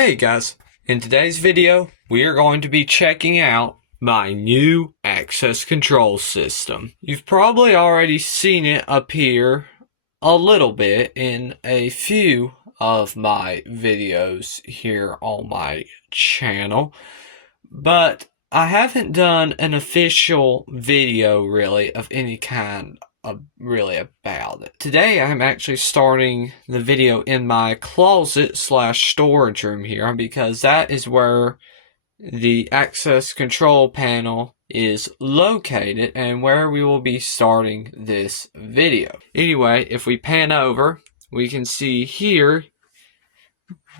Hey guys, in today's video, we are going to be checking out my new access control system. You've probably already seen it appear a little bit in a few of my videos here on my channel, but I haven't done an official video really of any kind really about it. Today I'm actually starting the video in my closet / storage room here because that is where the access control panel is located and where we will be starting this video. Anyway, if we pan over, we can see here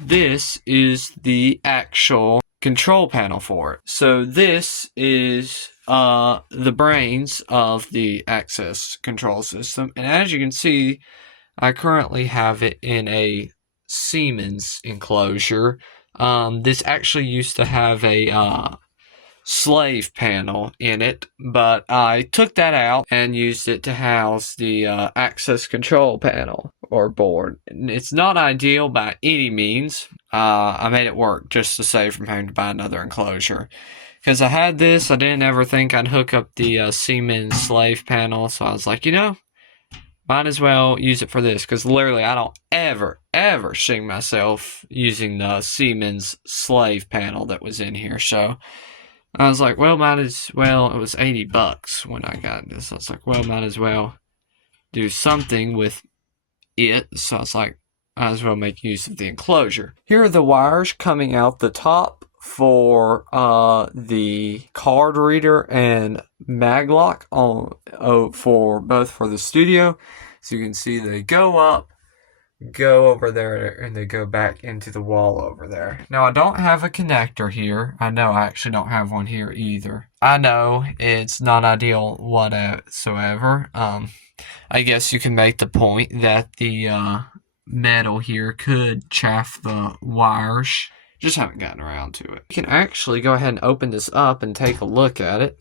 this is the actual control panel for it. So this is the brains of the access control system, and as you can see, I currently have it in a Siemens enclosure. This actually used to have a slave panel in it, but I took that out and used it to house the access control panel or board. It's not ideal by any means. I made it work just to save from having to buy another enclosure. Because I had this, I didn't ever think I'd hook up the Siemens slave panel, so I was like, might as well use it for this, because literally I don't ever see myself using the Siemens slave panel that was in here. So I was like, well, might as well. It was $80 when I got this. I was like, well, might as well do something with it. So I was like, might as well make use of the enclosure. Here are the wires coming out the top for the card reader and maglock for both for the studio. So you can see they go up, go over there, and they go back into the wall over there. Now I don't have a connector here. I know I actually don't have one here either. I know it's not ideal whatsoever. I guess you can make the point that the metal here could chaff the wires. Just haven't gotten around to it. You can actually go ahead and open this up and take a look at it.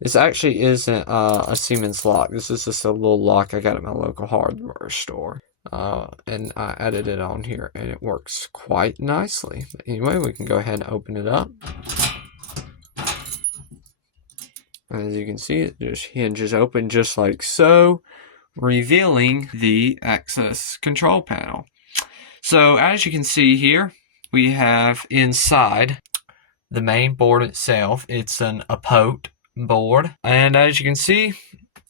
This actually isn't a Siemens lock. This is just a little lock I got at my local hardware store. And I added it on here and it works quite nicely. But anyway, we can go ahead and open it up. As you can see, it just hinges open just like so, revealing the access control panel. So as you can see here, we have inside the main board itself, it's an APOT board. And as you can see,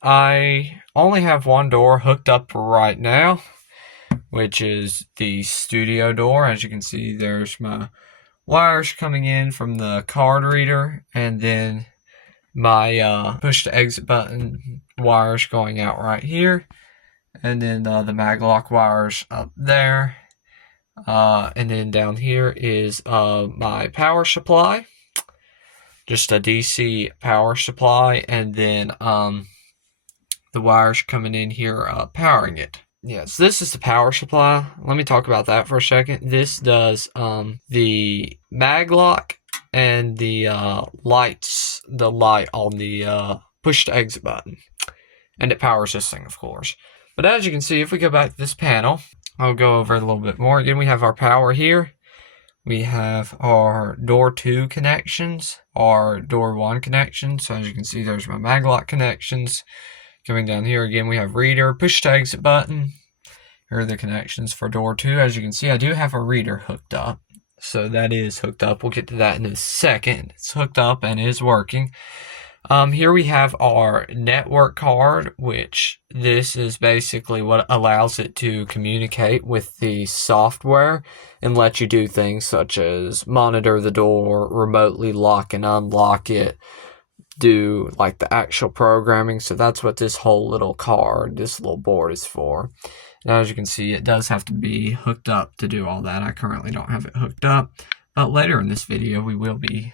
I only have one door hooked up right now, which is the studio door. As you can see, there's my wires coming in from the card reader, and then my push to exit button wires going out right here, and then the maglock wires up there. And then down here is my power supply, just a DC power supply, and then the wires coming in here powering it. Yes, this is the power supply. Let me talk about that for a second. This does the maglock and the lights, the light on the push to exit button, and it powers this thing, of course. But as you can see, if we go back to this panel, I'll go over it a little bit more. Again, we have our power here. We have our door 2 connections, our door 1 connections. So as you can see, there's my maglock connections. Coming down here, again, we have reader, push to exit button. Here are the connections for door 2. As you can see, I do have a reader hooked up. So that is hooked up. We'll get to that in a second. It's hooked up and is working. Here we have our network card, which this is basically what allows it to communicate with the software and let you do things such as monitor the door, remotely lock and unlock it, do like the actual programming. So that's what this whole little card, this little board is for. Now, as you can see, it does have to be hooked up to do all that. I currently don't have it hooked up, but later in this video, we will be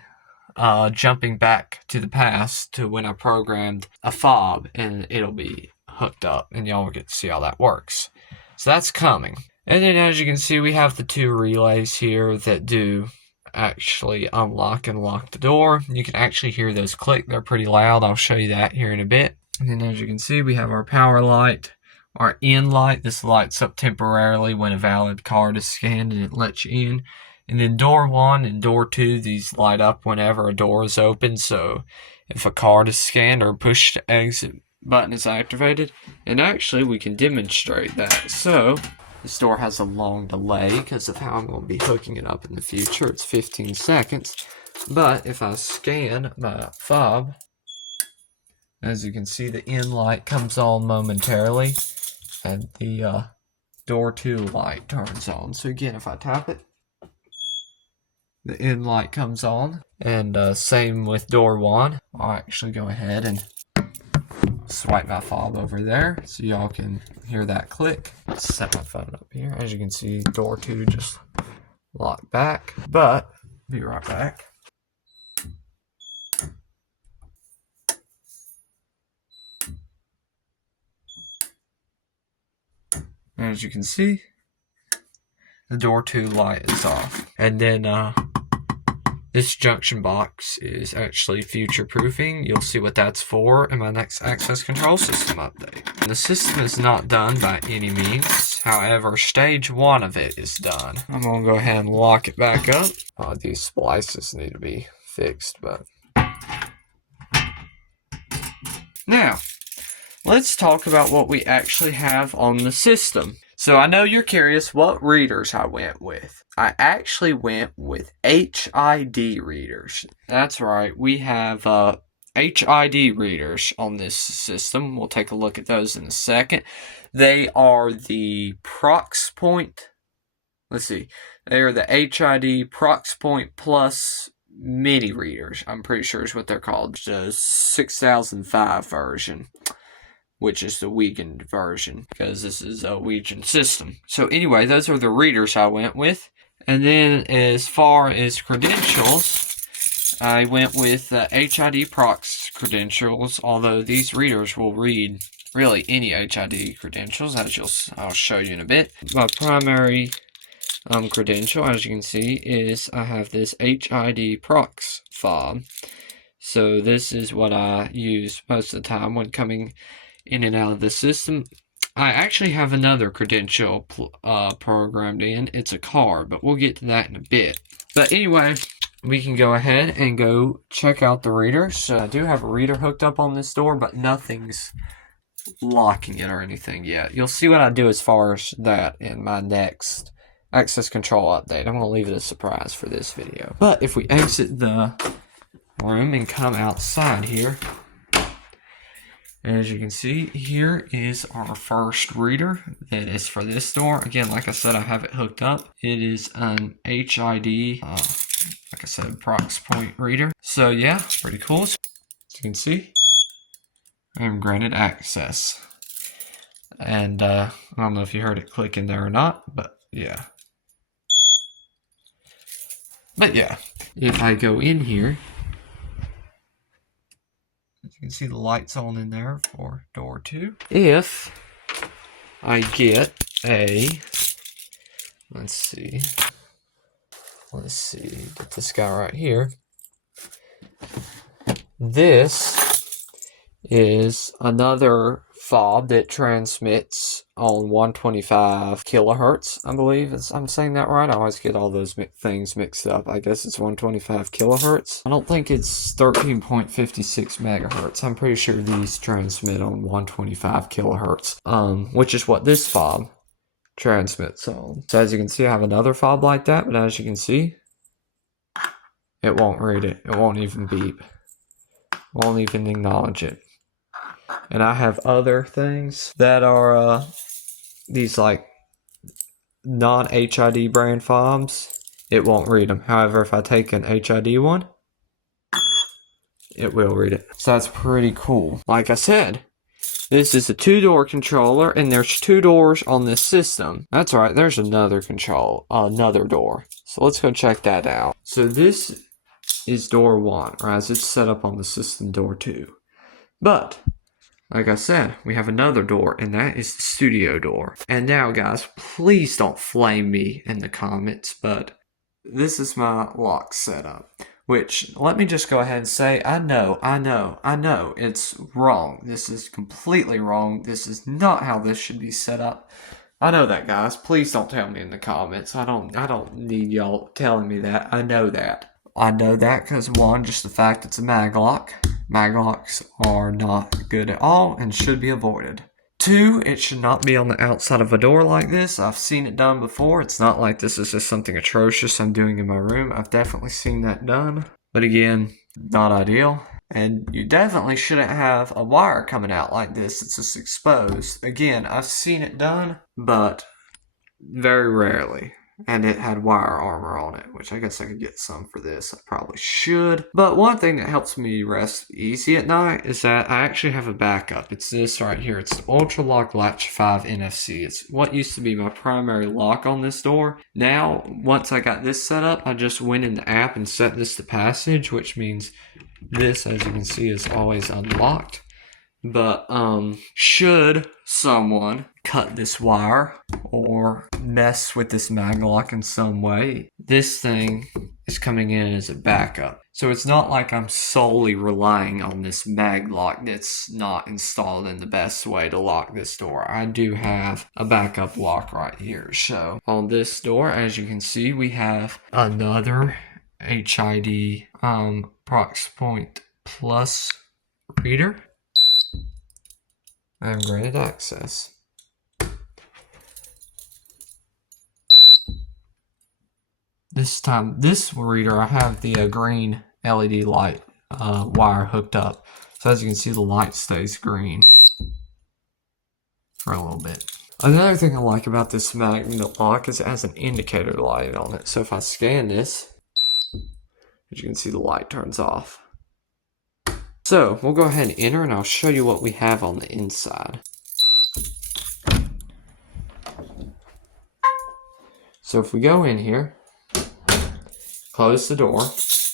jumping back to the past to when I programmed a fob, and it'll be hooked up, and y'all will get to see how that works. So that's coming. And then as you can see, we have the 2 relays here that do actually unlock and lock the door. You can actually hear those click. They're pretty loud. I'll show you that here in a bit. And then as you can see, we have our power light, our in light. This lights up temporarily when a valid card is scanned and it lets you in. And then door 1 and door 2, these light up whenever a door is open. So if a card is scanned or push to exit button is activated. And actually we can demonstrate that. So this door has a long delay because of how I'm going to be hooking it up in the future. It's 15 seconds. But if I scan my fob, as you can see, the in light comes on momentarily and the door 2 light turns on. So again, if I tap it, the in light comes on. And same with door 1. I'll actually go ahead and swipe my fob over there so y'all can hear that click. Let's set my phone up here. As you can see, door 2 just locked back. But, be right back. As you can see, the door 2 light is off. And then this junction box is actually future proofing. You'll see what that's for in my next access control system update. The system is not done by any means. However, stage 1 of it is done. I'm gonna go ahead and lock it back up. These splices need to be fixed, but now let's talk about what we actually have on the system. So I know you're curious what readers I went with. I actually went with HID readers. That's right, we have HID readers on this system. We'll take a look at those in a second. They are the Proxpoint, let's see, they are the HID Proxpoint Plus mini readers. I'm pretty sure is what they're called. The 6005 version, which is the weakened version, because this is a weakened system. So anyway, those are the readers I went with. And then as far as credentials, I went with HID Prox credentials, although these readers will read really any HID credentials, as I'll show you in a bit. My primary credential, as you can see, is I have this HID Prox fob. So this is what I use most of the time when coming in and out of the system. I actually have another credential programmed in. It's a card, but we'll get to that in a bit. But anyway, we can go ahead and go check out the reader. So I do have a reader hooked up on this door, but nothing's locking it or anything yet. You'll see what I do as far as that in my next access control update. I'm going to leave it a surprise for this video. But if we exit the room and come outside here, as you can see, here is our first reader that is for this door. Again, like I said, I have it hooked up. It is an HID, like I said, Proxpoint reader. So yeah, pretty cool. As you can see, I am granted access. And I don't know if you heard it click in there or not, but yeah. But yeah, if I go in here, you can see the lights on in there for door 2. If I get a, let's see, get this guy right here. This is another fob that transmits on 125 kilohertz, I believe. I'm saying that right. I always get all those things mixed up. I guess it's 125 kilohertz. I don't think it's 13.56 megahertz. I'm pretty sure these transmit on 125 kilohertz, which is what this fob transmits on. So as you can see, I have another fob like that, but as you can see, it won't read it. It won't even beep. Won't even acknowledge it. And I have other things that are these like non-HID brand fobs. It won't read them. However, if I take an HID one, it will read it. So that's pretty cool. Like I said, this is a 2-door controller, and there's 2 doors on this system. That's right, there's another door. So let's go check that out. So this is door 1, or as it's set up on the system, door 2. But like I said, we have another door, and that is the studio door. And now, guys, please don't flame me in the comments, but this is my lock setup. Which, let me just go ahead and say, I know, it's wrong. This is completely wrong. This is not how this should be set up. I know that, guys. Please don't tell me in the comments. I don't need y'all telling me that. I know that. I know that because, one, just the fact it's a maglock. Maglocks are not good at all and should be avoided. Two, it should not be on the outside of a door like this. I've seen it done before. It's not like this is just something atrocious I'm doing in my room. I've definitely seen that done. But again, not ideal. And you definitely shouldn't have a wire coming out like this. It's just exposed. Again, I've seen it done, but very rarely. And it had wire armor on it, which I guess I could get some for this. I probably should. But one thing that helps me rest easy at night is that I actually have a backup. It's this right here. It's the Ultralock Latch 5 NFC. It's what used to be my primary lock on this door. Now, once I got this set up, I just went in the app and set this to passage, which means this, as you can see, is always unlocked. But should someone cut this wire or mess with this maglock in some way, this thing is coming in as a backup. So it's not like I'm solely relying on this maglock that's not installed in the best way to lock this door. I do have a backup lock right here. So on this door, as you can see, we have another HID Proxpoint Plus reader. I have granted access. This time, this reader, I have the green LED light wire hooked up. So as you can see, the light stays green for a little bit. Another thing I like about this magnet lock is it has an indicator light on it. So if I scan this, as you can see, the light turns off. So we'll go ahead and enter and I'll show you what we have on the inside. So if we go in here, close the door.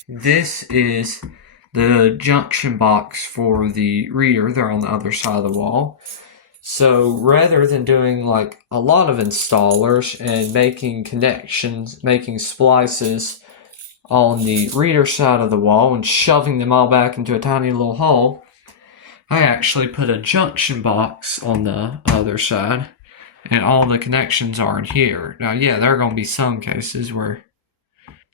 This is the junction box for the reader. They're on the other side of the wall. So rather than doing like a lot of installers and making connections, making splices on the reader side of the wall and shoving them all back into a tiny little hole, I actually put a junction box on the other side and all the connections are in here. Now, yeah, there are going to be some cases where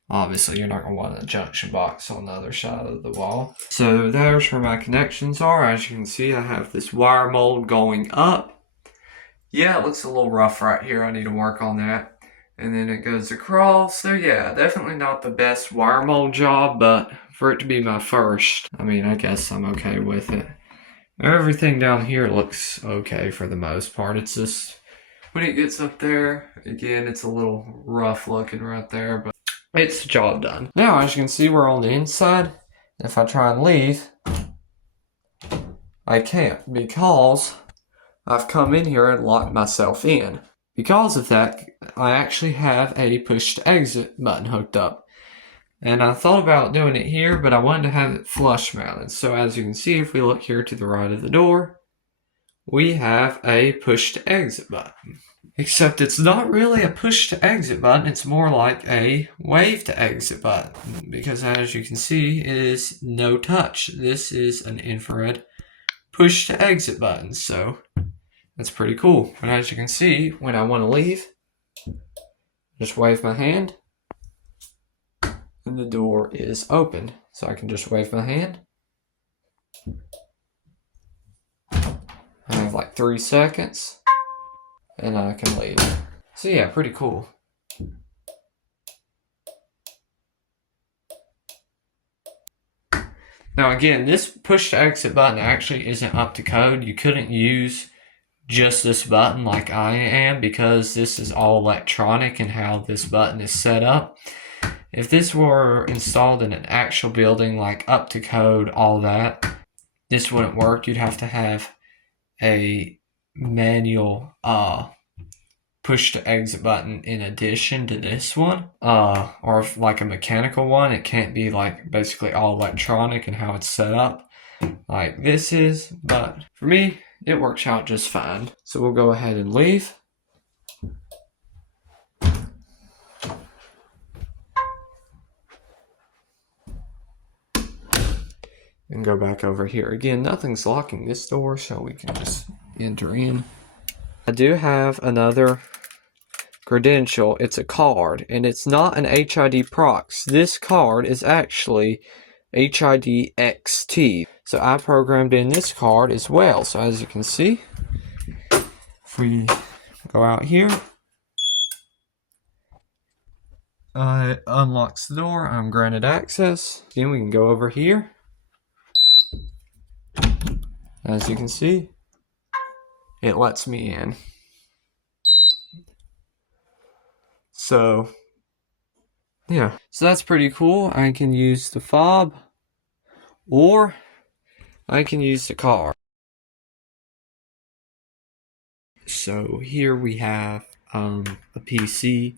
obviously you're not going to want a junction box on the other side of the wall. So there's where my connections are. As you can see, I have this wire mold going up. Yeah, it looks a little rough right here. I need to work on that. And then it goes across. So yeah, definitely not the best wire mold job, but for it to be my first, I mean, I guess I'm okay with it. Everything down here looks okay for the most part. It's just when it gets up there, again, it's a little rough looking right there, but it's the job done. Now, as you can see, we're on the inside. If I try and leave, I can't because I've come in here and locked myself in. Because of that, I actually have a push to exit button hooked up. And I thought about doing it here, but I wanted to have it flush mounted. So as you can see, if we look here to the right of the door, we have a push to exit button. Except it's not really a push to exit button, it's more like a wave to exit button. Because as you can see, it is no touch. This is an infrared push to exit button. So that's pretty cool. And as you can see, when I want to leave, just wave my hand and the door is open. So I can just wave my hand. I have like 3 seconds and I can leave. So yeah, pretty cool. Now again, this push to exit button actually isn't up to code. You couldn't use just this button like I am because this is all electronic and how this button is set up. If this were installed in an actual building, like up to code, all that, this wouldn't work. You'd have to have a manual push to exit button in addition to this one, or if like a mechanical one. It can't be like basically all electronic and how it's set up like this is, but for me it works out just fine. So we'll go ahead and leave. And go back over here. Again, nothing's locking this door, so we can just enter in. I do have another credential. It's a card, and it's not an HID Prox. This card is actually HID XT. So I programmed in this card as well. So as you can see, if we go out here, it unlocks the door. I'm granted access. Then we can go over here. As you can see, it lets me in. So, yeah. So that's pretty cool. I can use the fob, or I can use the card. So here we have a PC.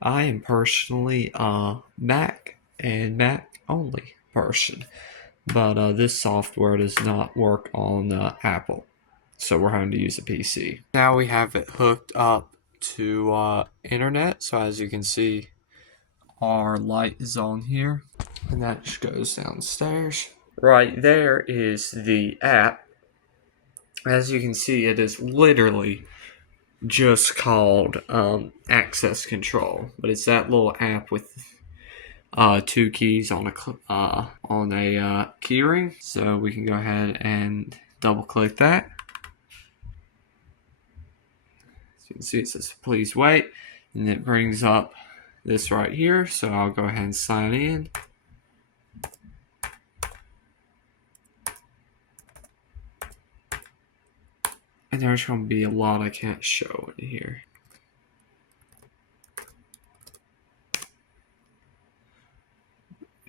I am personally a Mac and Mac only person, but this software does not work on Apple, so we're having to use a PC. Now we have it hooked up to internet, so as you can see, our light is on here, and that just goes downstairs. Right there is the app. As you can see, it is literally just called Access Control, but it's that little app with two keys on a keyring. So we can go ahead and double click that. As you can see, it says please wait, and it brings up this right here. So I'll go ahead and sign in. And there's going to be a lot I can't show in here.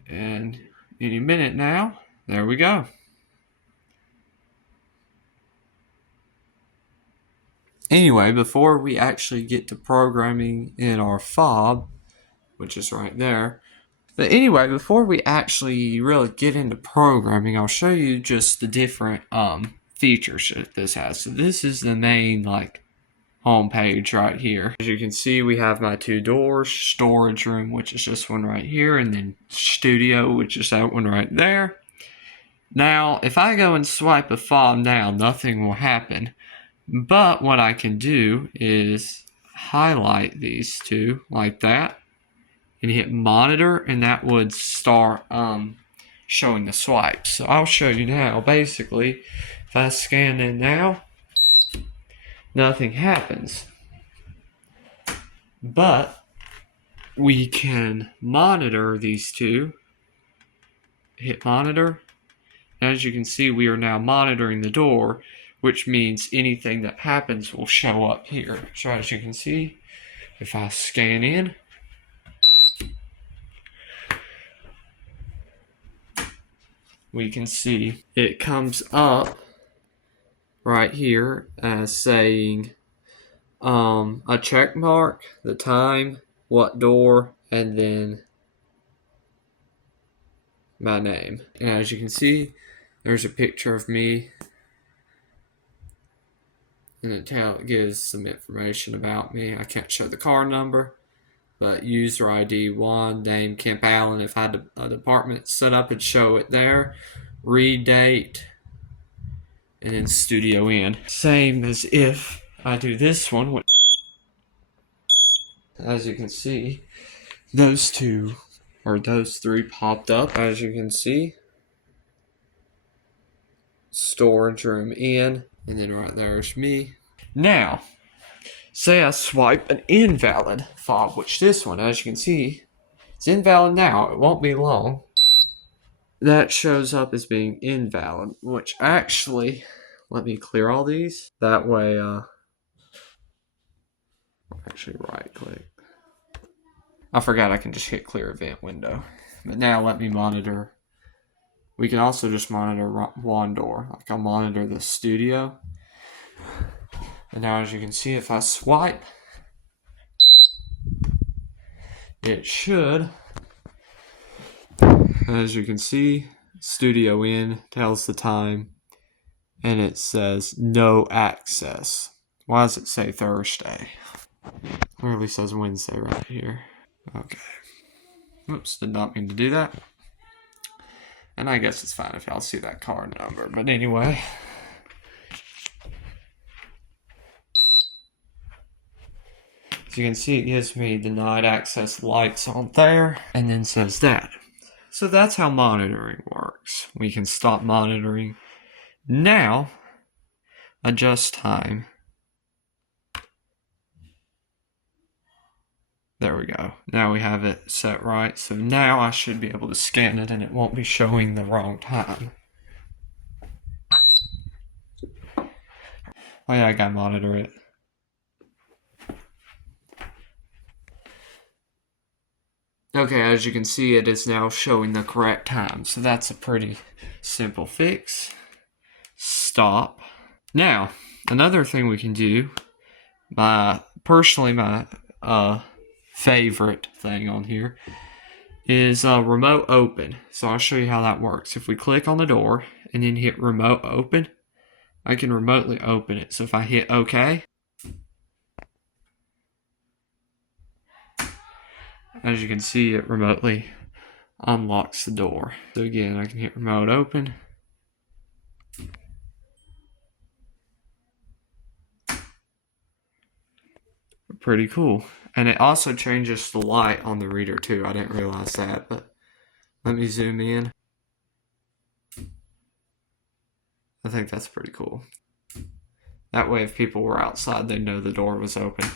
And any minute now, there we go. Anyway, before we actually get to programming in our fob, which is right there. But anyway, before we actually really get into programming, I'll show you just the different features that this has. So this is the main home page right here. As you can see, we have my two doors, storage room, which is this one right here, and then studio, which is that one right there. Now, if I go and swipe a fob now, nothing will happen. But what I can do is highlight these two like that and hit monitor, and that would start showing the swipes. So I'll show you now. Basically, if I scan in now, nothing happens. But we can monitor these two. Hit monitor. As you can see, we are now monitoring the door, which means anything that happens will show up here. So as you can see, if I scan in, we can see it comes up right here as saying a check mark, the time, what door, and then my name. And as you can see, there's a picture of me, and it gives some information about me. I can't show the car number, but user ID 1, name Kemp Allen. If I had a department set up, it'd show it there. Read date, and then studio in. Same as if I do this one. As you can see, those two or those three popped up. As you can see, storage room in, and then right there's me. Now, say I swipe an invalid fob, which this one, as you can see, it's invalid now. It won't be long. That shows up as being invalid, which actually, let me clear all these. That way, actually right click. I forgot I can just hit clear event window. But now let me monitor. We can also just monitor one door. Like I'll monitor the studio. And now as you can see, if I swipe, it should, as you can see, studio in tells the time, and it says no access. Why does it say Thursday? Clearly says Wednesday right here. Okay. Oops, did not mean to do that. And I guess it's fine if y'all see that card number. But anyway. As you can see, it gives me denied access lights on there. And then says that. So that's how monitoring works. We can stop monitoring. Now, adjust time. There we go. Now we have it set right. So now I should be able to scan it and it won't be showing the wrong time. Oh yeah, I gotta monitor it. Okay, as you can see, it is now showing the correct time. So that's a pretty simple fix. Stop. Now, another thing we can do, my favorite thing on here is remote open. So I'll show you how that works. If we click on the door and then hit remote open, I can remotely open it. So if I hit OK, as you can see, it remotely unlocks the door. So again, I can hit remote open. Pretty cool. And it also changes the light on the reader too. I didn't realize that, but let me zoom in. I think that's pretty cool. That way if people were outside, they'd know the door was open.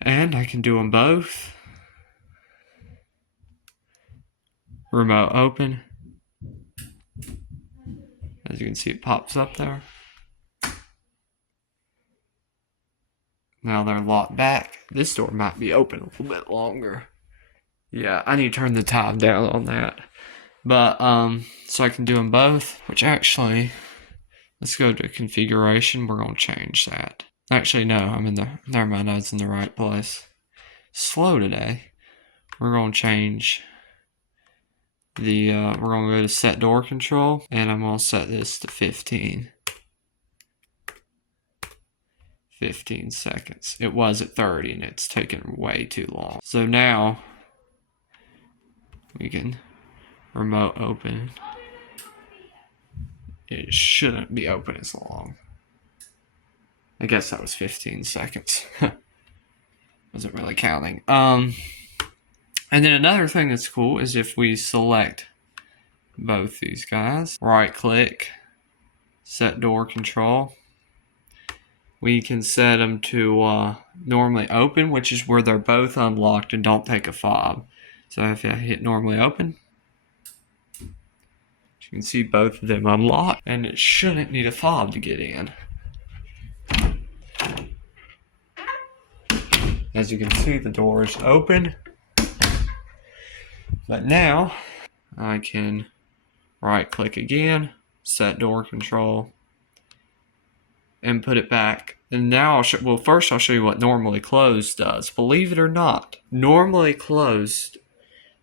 And I can do them both. Remote open. As you can see, it pops up there. Now they're locked back. This door might be open a little bit longer. Yeah, I need to turn the time down on that. But, so I can do them both, which actually, let's go to configuration. We're going to change that. Actually, no, never mind, I was in the right place. Slow today. We're going to change the, we're going to go to set door control, and I'm going to set this to 15. 15 seconds. It was at 30 and it's taken way too long. So now we can remote open. It shouldn't be open as long. I guess that was 15 seconds. Wasn't really counting. And then another thing that's cool is if we select both these guys, right click, set door control, we can set them to normally open, which is where they're both unlocked and don't take a fob. So if I hit normally open, you can see both of them unlocked, and it shouldn't need a fob to get in. As you can see, the door is open. But now I can right click again, set door control, and put it back. And now first I'll show you what normally closed does. Believe it or not, normally closed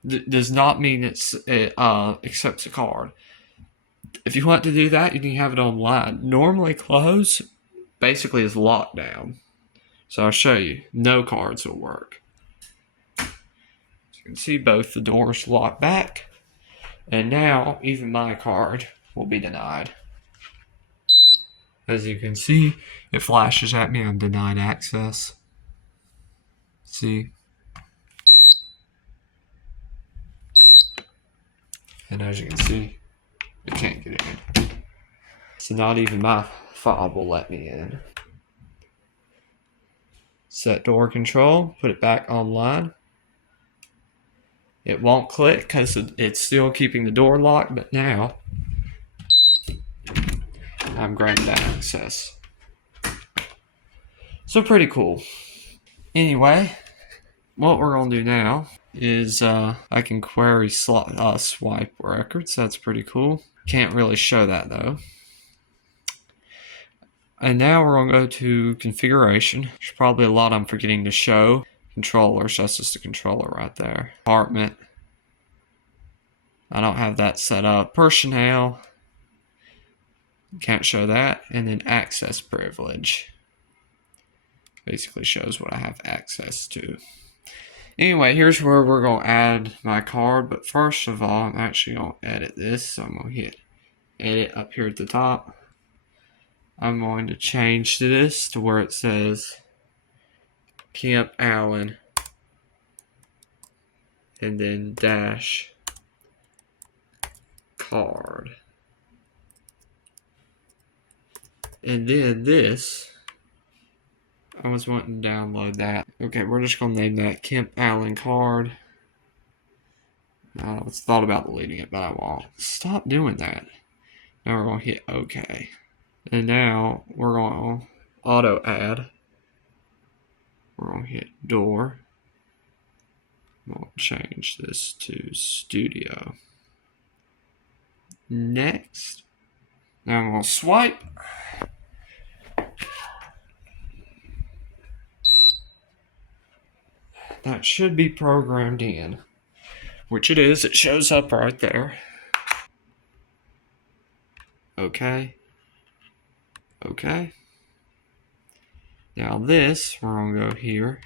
does not mean it accepts a card. If you want to do that, you can have it online. Normally closed basically is lockdown. So I'll show you. No cards will work. As you can see, both the doors lock back. And now even my card will be denied. As you can see, it flashes at me on denied access. See? And as you can see, it can't get in. So not even my fob will let me in. Set door control, put it back online. It won't click because it's still keeping the door locked, but now I'm granted access. So pretty cool. Anyway, what we're going to do now is I can query swipe records. That's pretty cool. Can't really show that though. And now we're going to go to configuration. There's probably a lot I'm forgetting to show. Controllers, that's just a controller right there. Department. I don't have that set up. Personnel. Can't show that. And then access privilege. Basically shows what I have access to. Anyway, here's where we're going to add my card. But first of all, I'm actually going to edit this. So I'm going to hit edit up here at the top. I'm going to change this to where it says Kemp Allen and then dash card. And then this, I was wanting to download that. Okay, we're just going to name that Kemp Allen card. I was thought about deleting it, but I won't. Stop doing that. Now we're going to hit OK. And now we're going to auto add. We're going to hit door. We'll change this to studio. Next. Now I'm going to swipe. That should be programmed in, which it is. It shows up right there. Okay. Okay. Now this, we're going to go here.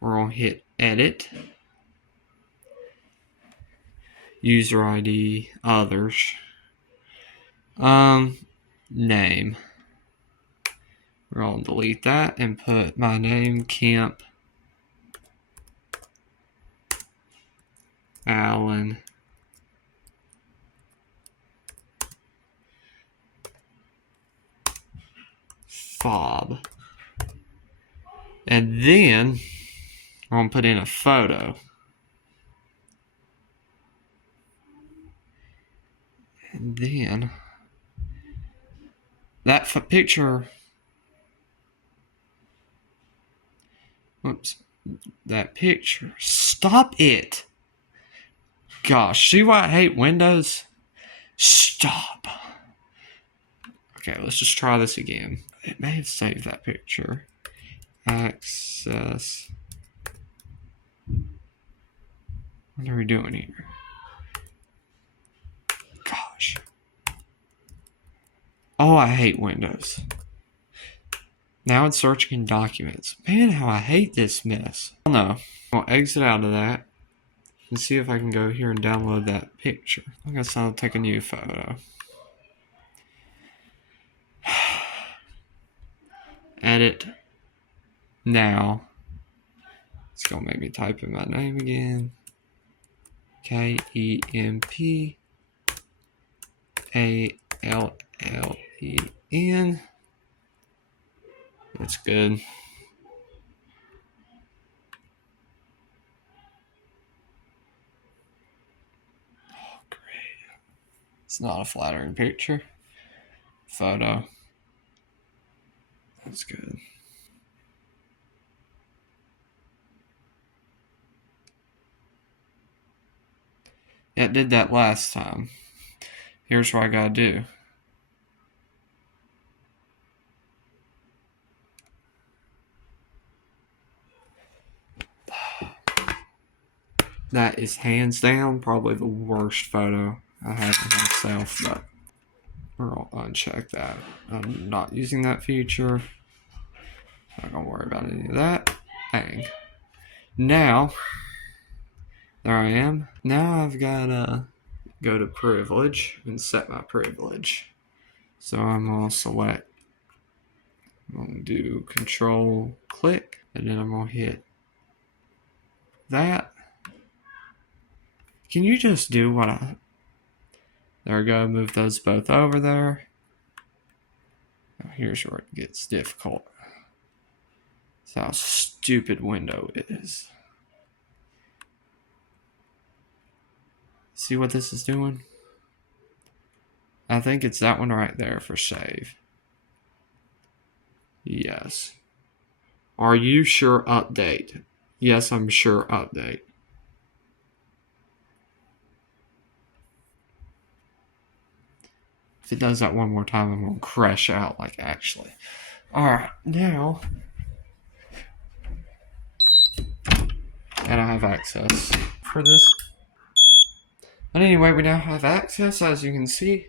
We're going to hit edit. User ID, others. Name. We're going to delete that and put my name, Kemp Allen. Fob. And then we're going to put in a photo. And then that picture, whoops, that picture, stop it. Gosh, see why I hate Windows? Stop. Okay, let's just try this again. It may have saved that picture. Access. What are we doing here? Gosh. Oh, I hate Windows. Now it's searching in documents. Man, how I hate this mess. Oh no. I'll exit out of that and see if I can go here and download that picture. I guess I'll take a new photo. Edit. Now. It's going to make me type in my name again. KEMPALLEN. That's good. Oh, great. It's not a flattering picture. Photo. That's good. It did that last time. Here's what I gotta do. That is hands down probably the worst photo I have of myself, but we're gonna uncheck that. I'm not using that feature. Not gonna worry about any of that. Bang. Now, there I am. Now I've gotta go to privilege and set my privilege. So I'm gonna select, I'm gonna do control click, and then I'm gonna hit that. Can you just do what I... There we go, move those both over there. Now here's where it gets difficult. That's how stupid window is. See what this is doing? I think it's that one right there for save. Yes. Are you sure update? Yes, I'm sure update. If it does that one more time, I'm going to crash out, like, actually. Alright, now... And I have access for this. But anyway, we now have access, as you can see.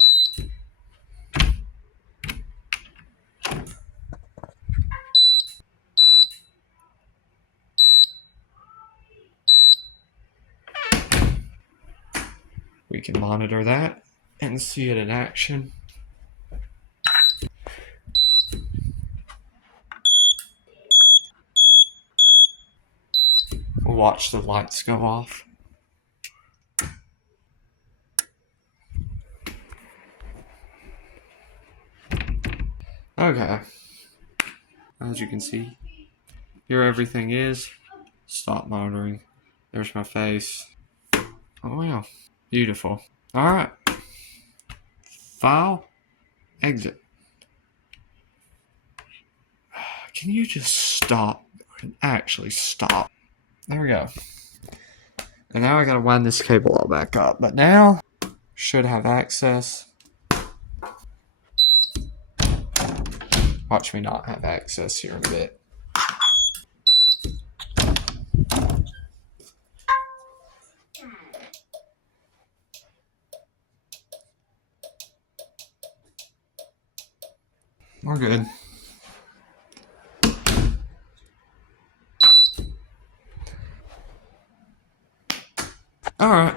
we can monitor that and see it in action. We'll watch the lights go off. Okay. As you can see, here everything is. Stop monitoring. There's my face. Oh wow. Beautiful. Alright. File. Exit. Can you just stop? Actually stop. There we go. And now I gotta wind this cable all back up. But now, should have access. Watch me not have access here in a bit. We're good. Alright.